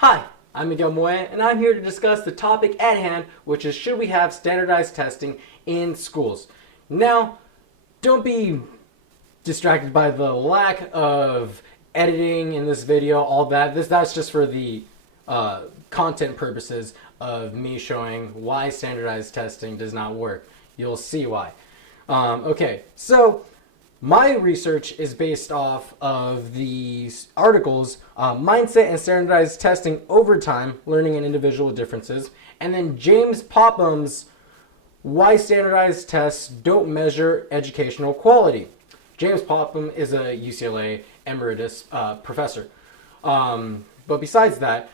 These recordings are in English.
Hi, I'm Miguel Moya, and I'm here to discuss the topic at hand, which is should we have standardized testing in schools? Now, don't be distracted by the lack of editing in this video, all that. That's just for the content purposes of me showing why standardized testing does not work. You'll see why. Okay, so my research is based off of these articles, Mindset and Standardized Testing Over Time, Learning and Individual Differences, and then James Popham's Why Standardized Tests Don't Measure Educational Quality. James Popham is a UCLA emeritus professor. But besides that,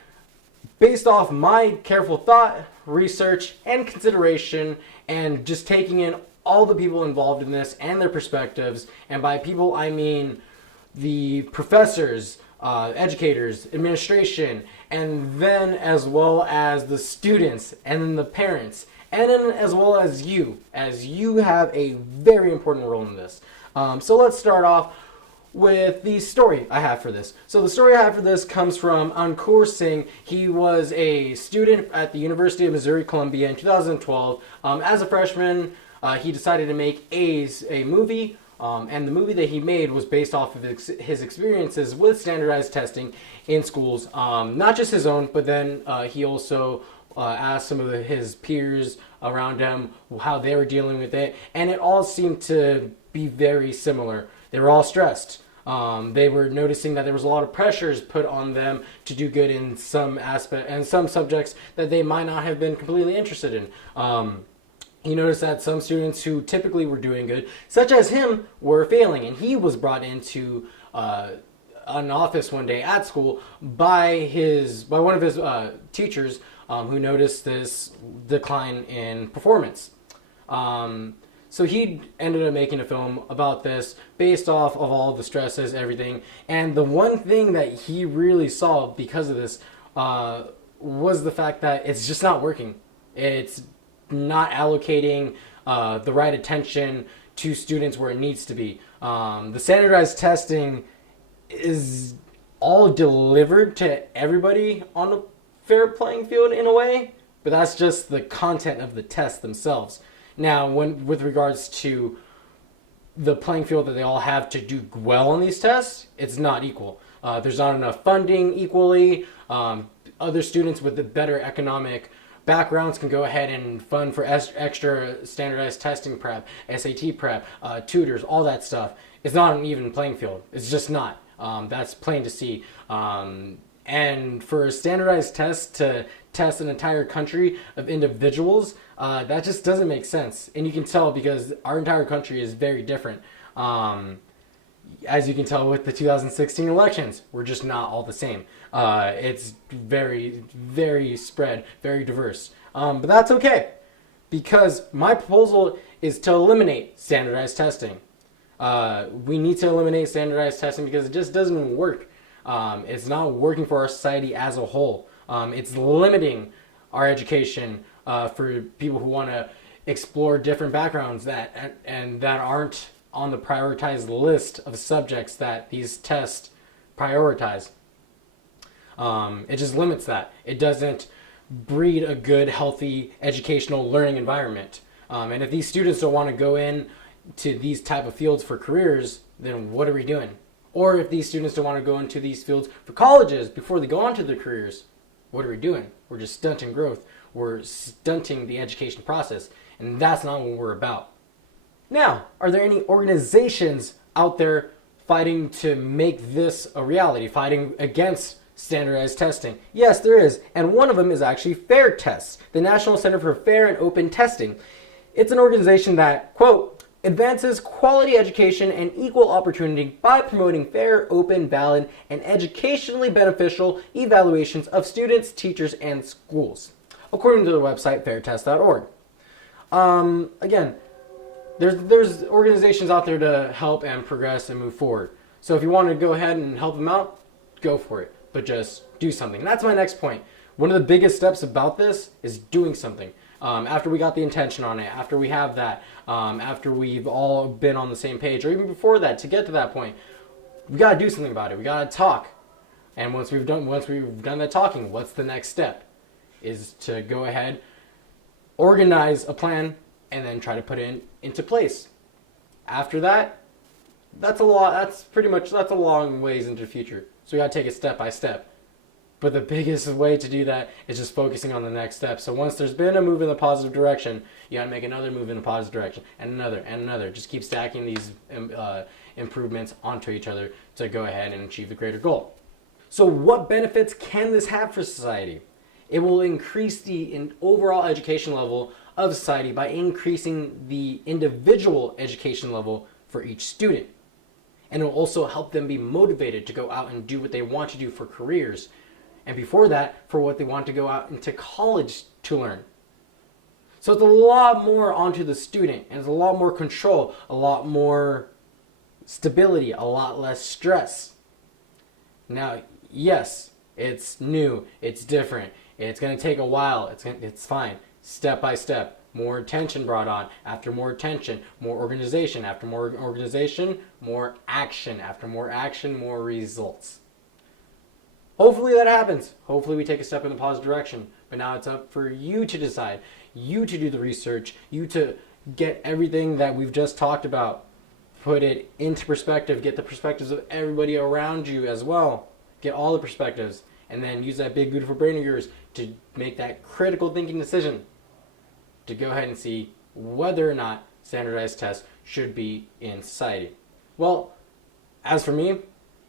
based off my careful thought, research, and consideration, and just taking in all the people involved in this and their perspectives, and by people I mean the professors, educators, administration, and then as well as the students, and then the parents, and then as well as you have a very important role in this. So let's start off with the story I have for this. So the story I have for this comes from Ankur Singh. He was a student at the University of Missouri-Columbia in 2012. As a freshman, he decided to make a movie, and the movie that he made was based off of his experiences with standardized testing in schools. Not just his own, but then he also asked some of his peers around him how they were dealing with it, and it all seemed to be very similar. They were all stressed. They were noticing that there was a lot of pressures put on them to do good in some aspect and some subjects that they might not have been completely interested in. He noticed that some students who typically were doing good, such as him, were failing, and he was brought into an office one day at school by one of his teachers who noticed this decline in performance. So he ended up making a film about this based off of all the stresses, everything. And the one thing that he really saw because of this was the fact that it's just not working. It's not allocating the right attention to students where it needs to be. The standardized testing is all delivered to everybody on a fair playing field in a way, but that's just the content of the tests themselves. Now, with regards to the playing field that they all have to do well on these tests, it's not equal. There's not enough funding equally. Other students with the better economic backgrounds can go ahead and fund for extra standardized testing prep, SAT prep, tutors, all that stuff. It's not an even playing field. It's just not. That's plain to see. And for a standardized test to test an entire country of individuals, that just doesn't make sense. And you can tell because our entire country is very different. As you can tell with the 2016 elections, we're just not all the same. It's very, very spread, very diverse. But that's okay, because my proposal is to eliminate standardized testing. We need to eliminate standardized testing because it just doesn't work. It's not working for our society as a whole. It's limiting our education for people who want to explore different backgrounds that aren't on the prioritized list of subjects that these tests prioritize. It just limits that. It doesn't breed a good, healthy educational learning environment. And if these students don't want to go in to these type of fields for careers, then what are we doing? Or if these students don't want to go into these fields for colleges before they go on to their careers, what are we doing? We're just stunting growth. We're stunting the education process. And that's not what we're about. Now, are there any organizations out there fighting to make this a reality, fighting against standardized testing? Yes, there is. And one of them is actually FAIR Tests, the National Center for Fair and Open Testing. It's an organization that, quote, advances quality education and equal opportunity by promoting fair, open, valid, and educationally beneficial evaluations of students, teachers, and schools, according to the website fairtest.org. Again, there's organizations out there to help and progress and move forward. So if you want to go ahead and help them out, go for it. But just do something. And that's my next point. One of the biggest steps about this is doing something. After we got the intention on it, after we have that, after we've all been on the same page, or even before that, to get to that point, we got to do something about it. We got to talk. And once we've done that talking, what's the next step? Is to go ahead, organize a plan, and then try to put it into place. After that, that's a long ways into the future. So we gotta take it step by step. But the biggest way to do that is just focusing on the next step. So once there's been a move in the positive direction, you gotta make another move in the positive direction, and another, and another. Just keep stacking these improvements onto each other to go ahead and achieve the greater goal. So what benefits can this have for society? It will increase the overall education level of society by increasing the individual education level for each student. And it will also help them be motivated to go out and do what they want to do for careers. And before that, for what they want to go out into college to learn. So it's a lot more onto the student, and it's a lot more control, a lot more stability, a lot less stress. Now, yes, it's new, it's different, it's going to take a while, it's fine. Step by step, more attention brought on. After more attention, more organization. After more organization, more action. After more action, more results. Hopefully that happens. Hopefully we take a step in the positive direction. But now it's up for you to decide, you to do the research, you to get everything that we've just talked about, put it into perspective, get the perspectives of everybody around you as well. Get all the perspectives, and then use that big beautiful brain of yours to make that critical thinking decision to go ahead and see whether or not standardized tests should be in society. Well, as for me,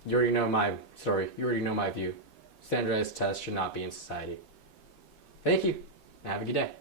you already know my story. You already know my view. Standardized tests should not be in society. Thank you, and have a good day.